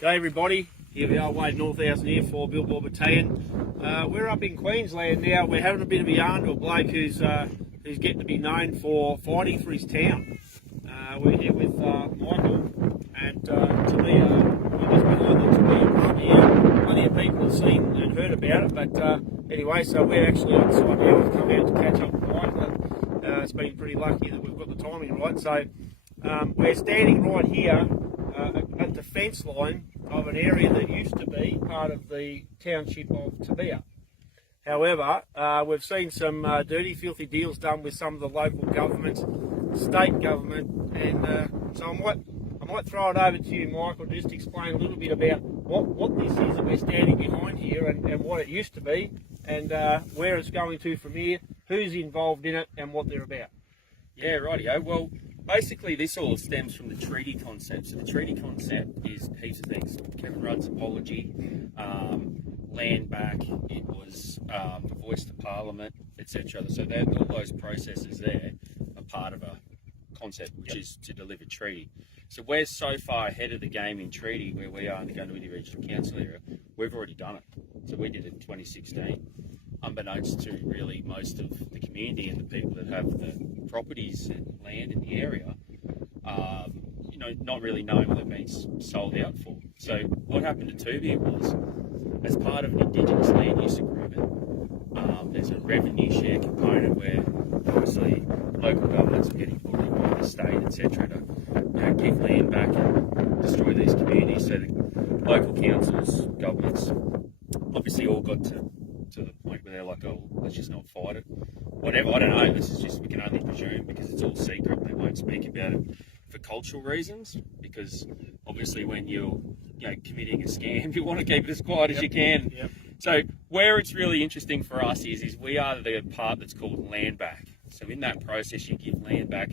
G'day everybody, here we are, Wade Northhausen here for Billboard Battalion. We're up in Queensland now. We're having a bit of a yarn to a bloke who's getting to be known for fighting for his town. We're here with Michael and Toobeah. We're just behind the Toobeah pub here. Plenty of people have seen and heard about it, but anyway, so we're actually on site now. We've come out to catch up with Michael. It's been pretty lucky that we've got the timing right. So we're standing right here at the fence line of an area that used to be part of the township of Toobeah. However, we've seen some dirty, filthy deals done with some of the local government, state government, and so I might throw it over to you, Michael, just to explain a little bit about what this is that we're standing behind here and what it used to be, and where it's going to from here, who's involved in it, and what they're about. Yeah, rightio. Well, basically this all stems from the treaty concept. So the treaty concept is heaps of things. Kevin Rudd's apology, land back, it was the voice to Parliament, etc. So all those processes there are part of a concept, which is to deliver treaty. So we're so far ahead of the game in treaty where we are in the Goondiwindi Regional Council area, we've already done it. So we did it in 2016. Unbeknownst to really most of the community and the people that have the properties and land in the area, not really knowing what they're being sold out for. So what happened to Toobeah was, as part of an Indigenous land use agreement, there's a revenue share component where obviously local governments are getting put in by the state, etc., to give land back and destroy these communities. So the local councils, governments, obviously all got to the point where they're like, oh, let's just not fight it. Whatever, I don't know, this is just, we can only presume because it's all secret. They won't speak about it for cultural reasons, because obviously when you're committing a scam, you want to keep it as quiet as you can. Yep. So where it's really interesting for us is we are the part that's called land back. So in that process, you give land back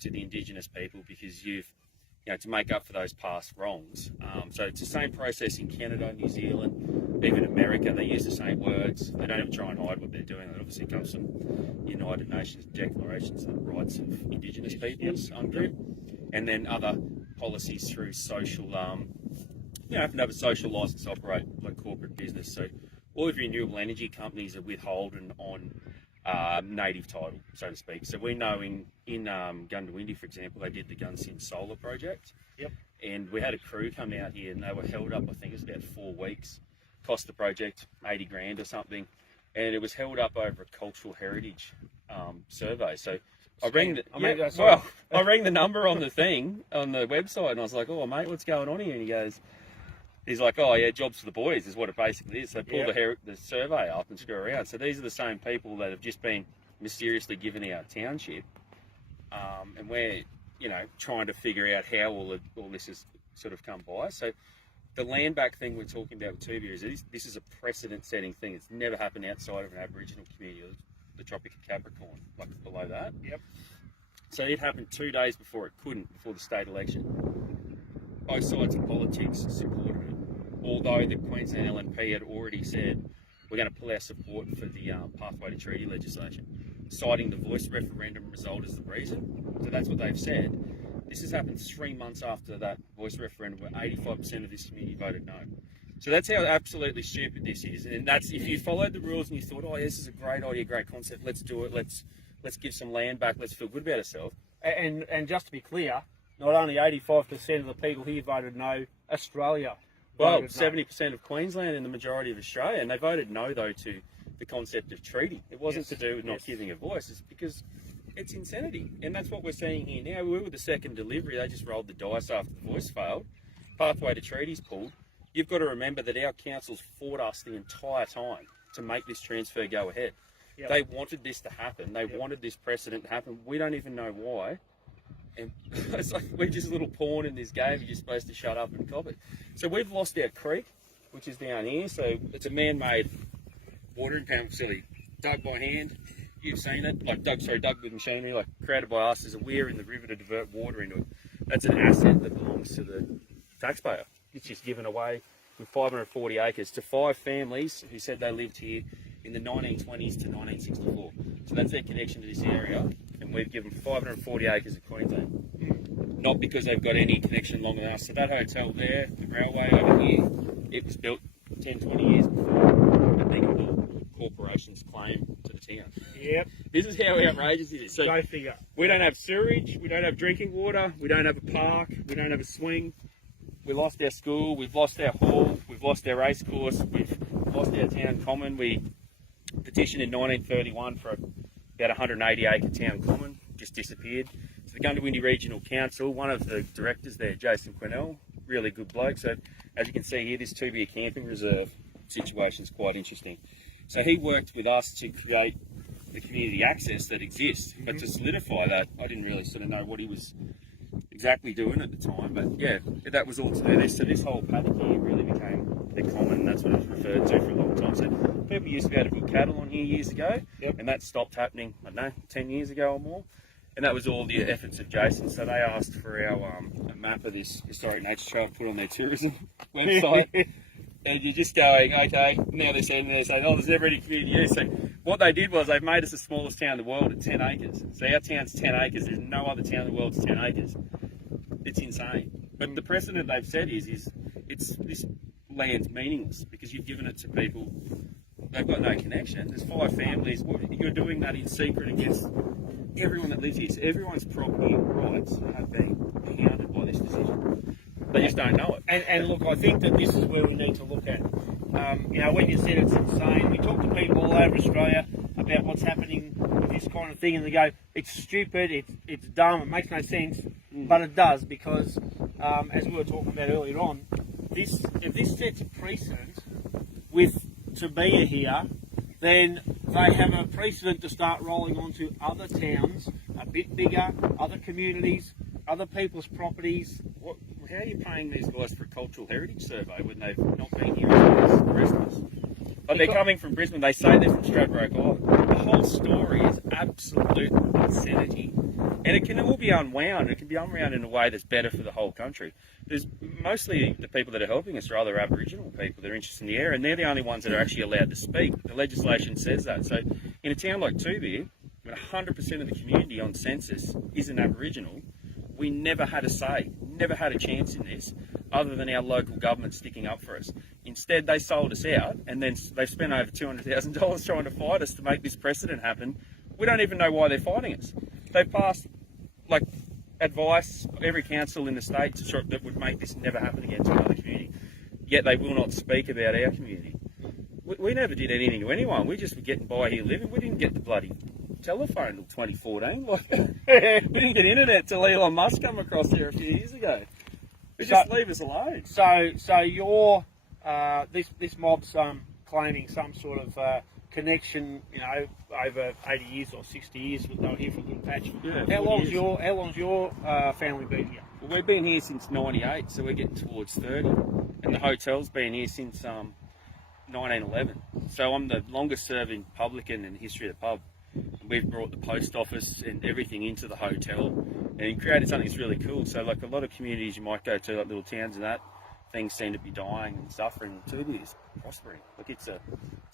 to the Indigenous people because to make up for those past wrongs. So it's the same process in Canada, New Zealand, even America. They use the same words. They don't even try and hide what they're doing. It obviously comes from United Nations declarations of the rights of Indigenous peoples, and then other policies through social, you have to have a social licence to operate like corporate business. So all of your renewable energy companies are withholding on native title, so to speak. So we know in Goondiwindi, for example, they did the Gunsin solar project. Yep. And we had a crew come out here and they were held up, I think it was about 4 weeks. Cost the project 80 grand or something. And it was held up over a cultural heritage survey. So I rang the number on the thing, on the website, and I was like, oh mate, what's going on here? And he's like, oh yeah, jobs for the boys is what it basically is. So pull the survey up and screw around. So these are the same people that have just been mysteriously given our township, and we're trying to figure out how all this has sort of come by. So the land back thing we're talking about with Toobeah is this is a precedent setting thing. It's never happened outside of an Aboriginal community, the Tropic of Capricorn, like below that. Yep. So it happened 2 days before the state election. Both sides of politics supported it, although the Queensland LNP had already said we're going to pull our support for the pathway to treaty legislation, citing the voice referendum result as the reason. So that's what they've said. This has happened 3 months after that voice referendum where 85% of this community voted no. So that's how absolutely stupid this is. And that's, if you followed the rules and you thought, oh, this is a great idea, great concept, let's do it, let's give some land back, let's feel good about ourselves. And just to be clear, not only 85% of the people here voted no, Australia Well, voted 70% of Queensland and the majority of Australia, and they voted no, though, to the concept of treaty. It wasn't to do with not giving a voice, it's because it's insanity. And that's what we're seeing here now. We were the second delivery, they just rolled the dice after the voice failed. Pathway to treaty's pulled. You've got to remember that our councils fought us the entire time to make this transfer go ahead. Yep. They wanted this to happen. They wanted this precedent to happen. We don't even know why. And it's like we're just a little pawn in this game. You're just supposed to shut up and cop it. So we've lost our creek, which is down here. So it's a man-made water impoundment facility, dug by hand. You've seen it, like dug with machinery, like created by us. There's a weir in the river to divert water into it. That's an asset that belongs to the taxpayer. It's just given away with 540 acres to 5 families who said they lived here in the 1920s to 1964. So that's their connection to this area, and we've given 540 acres of Queensland. not because they've got any connection longer than us. So that hotel there, the railway over here, it was built 10, 20 years before the big corporations claim to the town. Yep. This is how outrageous it is. So Go figure. we don't have sewage, we don't have drinking water, we don't have a park, we don't have a swing. We lost our school, we've lost our hall, we've lost our race course, we've lost our town common. We petitioned in 1931 for about 180 acre town common, just disappeared. So the Goondiwindi Regional Council, one of the directors there, Jason Quinnell, really good bloke. So as you can see here, this Toobeah camping reserve situation is quite interesting. So he worked with us to create the community access that exists, but to solidify that, I didn't really sort of know what he was exactly doing at the time, but yeah, that was all to do this. So this whole paddock here really became the common, and that's what it was referred to for a long time. So people used to be able to put cattle on here years ago, and that stopped happening, I don't know, 10 years ago or more. And that was all the efforts of Jason. So they asked for our a map of this historic nature trail to put on their tourism website. And you're just going, okay, now they're saying, oh, there's never any community use. So what they did was they've made us the smallest town in the world at 10 acres. So our town's 10 acres. There's no other town in the world that's 10 acres. It's insane. But the precedent they've said is this land's meaningless because you've given it to people. They've got no connection. There's 5 families. You're doing that in secret against everyone that lives here. So everyone's property rights have been hounded by this decision. They just don't know it. And look, I think that this is where we need to look at. You know, when you said it's insane, we talk to people all over Australia about what's happening with this kind of thing, and they go, it's stupid, it's dumb, it makes no sense, but it does, because as we were talking about earlier on, if this sets a precedent with Toobeah here, then they have a precedent to start rolling onto other towns, a bit bigger, other communities, other people's properties. How are you paying these guys for a cultural heritage survey when they've not been here as the rest of us? But they're coming from Brisbane, they say they're from Stradbroke Island. The whole story is absolute insanity. And it can all be unwound. It can be unwound in a way that's better for the whole country. There's mostly the people that are helping us are other Aboriginal people that are interested in the area, and they're the only ones that are actually allowed to speak. The legislation says that. So in a town like Toobeah, when 100% of the community on census isn't Aboriginal, we never had a say, never had a chance in this, other than our local government sticking up for us. Instead, they sold us out, and then they've spent over $200,000 trying to fight us to make this precedent happen. We don't even know why they're fighting us. They've passed, like, advice, every council in the state that would make this never happen again to another community. Yet they will not speak about our community. We never did anything to anyone. We just were getting by here living. We didn't get the bloody telephone until 2014. We didn't get internet till Elon Musk come across here a few years ago. They just leave us alone. So your this mob's claiming some sort of connection, you know, over 80 years or 60 years. They were here for a little patch. Yeah, how long's your family been here? Well, we've been here since '98, so we're getting towards 30, and the hotel's been here since 1911. So I'm the longest serving publican in the history of the pub. We've brought the post office and everything into the hotel and created something that's really cool. So like a lot of communities you might go to, like little towns and that, things seem to be dying and suffering. Toobeah is prospering. Like it's a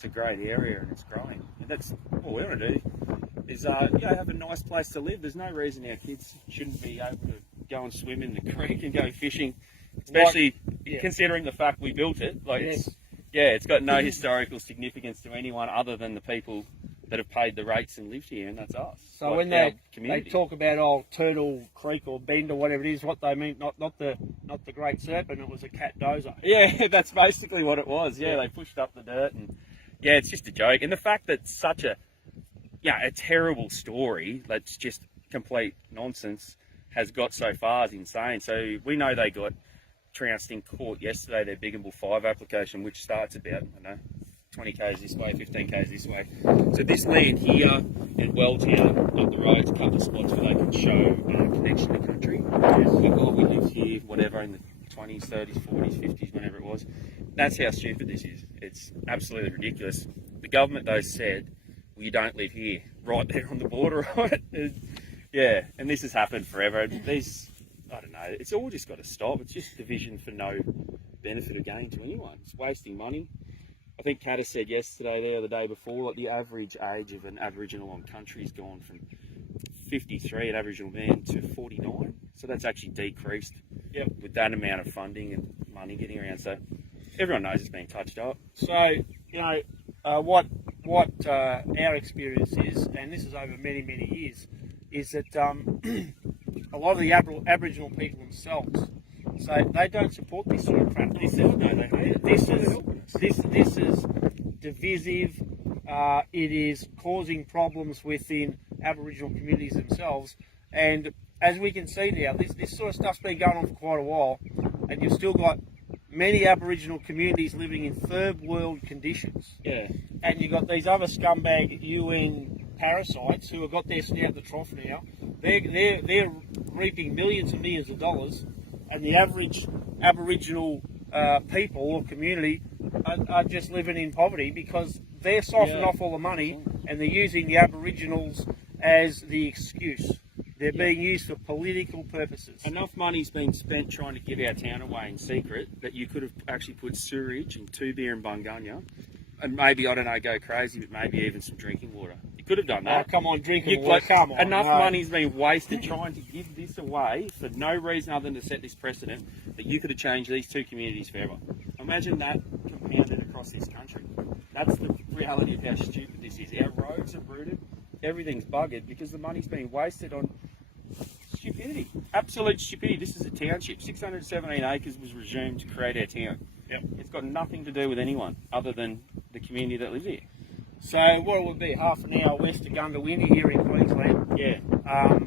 great area and it's growing. And that's what we want to do is have a nice place to live. There's no reason our kids shouldn't be able to go and swim in the creek and go fishing, especially considering the fact we built it. Like it's got no historical significance to anyone other than the people that have paid the rates and lived here, and that's us. So like when they talk about old Turtle Creek or Bend or whatever it is, what they mean, not the Great Serpent, it was a cat dozer. Yeah, that's basically what it was. Yeah, they pushed up the dirt, and it's just a joke. And the fact that such a terrible story that's just complete nonsense has got so far is insane. So we know they got trounced in court yesterday, their Big and Bull 5 application, which starts about, 20 k's this way, 15 k's this way. So this land here and Welltown up the road's a couple of spots where they can show connection to country. We lived here, whatever, in the 20s, 30s, 40s, 50s, whenever it was. That's how stupid this is. It's absolutely ridiculous. The government, though, said, well, you don't live here, right there on the border, right? And this has happened forever. I don't know, it's all just got to stop. It's just division for no benefit or gain to anyone. It's wasting money. I think Katta said yesterday or the day before, like the average age of an Aboriginal on country has gone from 53, an Aboriginal man, to 49. So that's actually decreased Yep. with that amount of funding and money getting around. So everyone knows it's being touched up. So, you know, what our experience is, and this is over many, many years, is that a lot of the Aboriginal people themselves, so they don't support this sort of crap. This is divisive. It is causing problems within Aboriginal communities themselves, and as we can see now, this sort of stuff's been going on for quite a while, and you've still got many Aboriginal communities living in third world conditions. Yeah. And you've got these other scumbag UN parasites who have got their snout in the trough now. They're reaping millions and millions of dollars, and the average Aboriginal people or community are just living in poverty because they're siphoning off all the money and they're using the Aboriginals as the excuse. They're being used for political purposes. Enough money's been spent trying to give our town away in secret that you could have actually put sewerage in Toobeah and Bungunya, and maybe, I don't know, go crazy, but maybe even some drinking water. You could have done that. Oh, come on, drinking water, come on. Enough money's been wasted trying to give this away for no reason other than to set this precedent that you could have changed these two communities forever. Imagine that compounded across this country. That's the reality of how stupid this is. Our roads are rooted, everything's buggered because the money's been wasted on stupidity. Absolute stupidity. This is a township. 617 acres was resumed to create our town. Yep. It's got nothing to do with anyone other than the community that lives here. So what it would be, half an hour west of Goondiwindi here in Queensland. Yeah.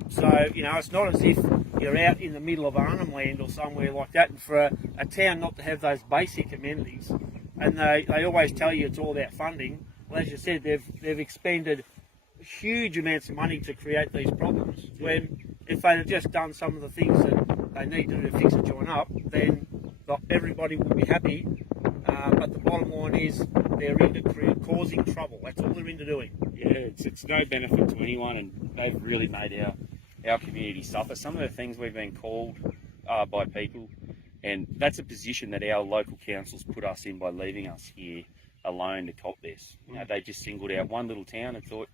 So, you know, it's not as if you're out in the middle of Arnhem Land or somewhere like that, and for a town not to have those basic amenities. And they always tell you it's all about funding. Well, as you said, they've expended huge amounts of money to create these problems. When if they'd have just done some of the things that they need to do to fix it, join up, then everybody would be happy. But the bottom line is they're into causing trouble. That's all they're into doing. Yeah, it's no benefit to anyone, and they've really made our community suffer. Some of the things we've been called by people, and that's a position that our local councils put us in by leaving us here alone to cop this. You know, they just singled out one little town and thought,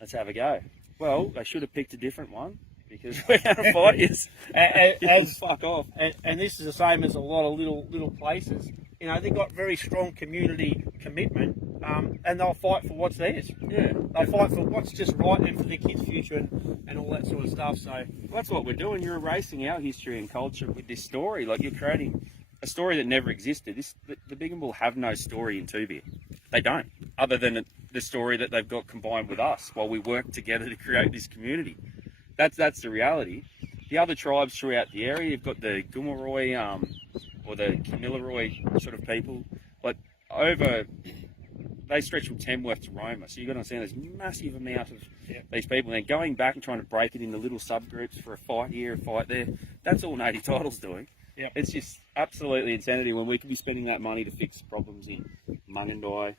let's have a go. Well, they should have picked a different one because we're going to fight you. Fuck off. And this is the same as a lot of little places. You know, they've got very strong community commitment, and they'll fight for what's theirs. Yeah. They'll fight for what's just right and for their kids' future and all that sort of stuff. So well, that's what we're doing. You're erasing our history and culture with this story. Like, you're creating a story that never existed. The Big and Bull have no story in Toobeah. They don't, other than the story that they've got combined with us while we work together to create this community. That's the reality. The other tribes throughout the area, you've got the Goondiwindi, or the Kamilaroi sort of people, but they stretch from Tamworth to Roma. So you've got to understand there's a massive amount of these people. And going back and trying to break it into little subgroups for a fight here, a fight there, that's all Native Title's doing. Yep. It's just absolutely insanity when we could be spending that money to fix problems in Mungandai,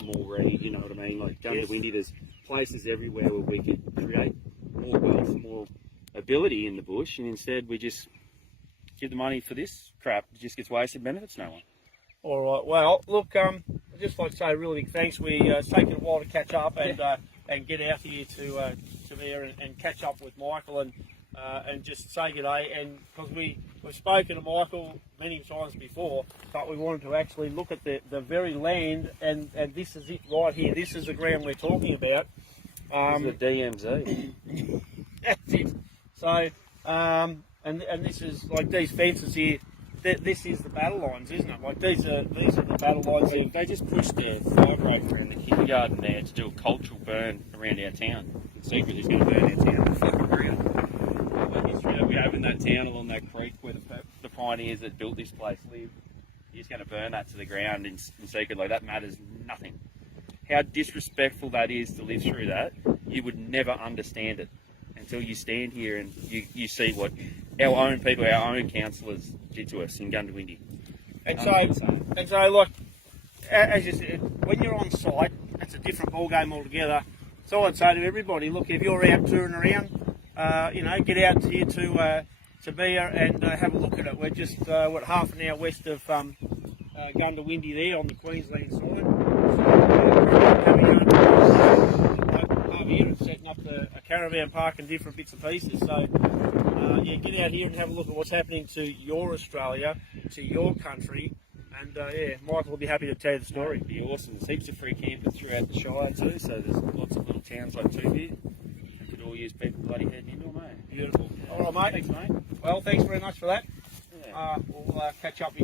Moree, you know what I mean? Like Goondiwindi, there's places everywhere where we could create more wealth, more ability in the bush, and instead we just give the money for this crap. It just gets wasted, benefits no one. all right. Well, look, I'd just like to say a really big thanks. It's taken a while to catch up and get out here to there and catch up with Michael and just say good day. And because we've spoken to Michael many times before, but we wanted to actually look at the very land, and this is it right here. This is the ground we're talking about. This is the DMZ. That's it. So, and this is like these fences here. This is the battle lines, isn't it? Like these are the battle lines. They just pushed a 5-roper in the kindergarten there to do a cultural burn around our town. In secret, he's going to burn our town to fuck around. The history that we have in that town along that creek where the pioneers that built this place live, he's going to burn that to the ground in secret. Like, that matters nothing. How disrespectful that is to live through that, you would never understand it until you stand here and you see what our own people, our own councillors did to us in Goondiwindi. And so, like, as you said, when you're on site, it's a different ballgame altogether. So I'd say to everybody, look, if you're out touring around, get out here to Toobeah and have a look at it. We're just half an hour west of Goondiwindi there on the Queensland side. So, coming over here and setting up a caravan park and different bits and pieces. So yeah, get out here and have a look at what's happening to your Australia, to your country, and yeah, Michael will be happy to tell you the story. It'd be awesome. There's heaps of free campers throughout the Shire too, so there's lots of little towns like Toobeah. They could all use people bloody heading into them, eh? Beautiful. All right, mate. Thanks, mate. Well, thanks very much for that. Yeah. We'll catch up with you.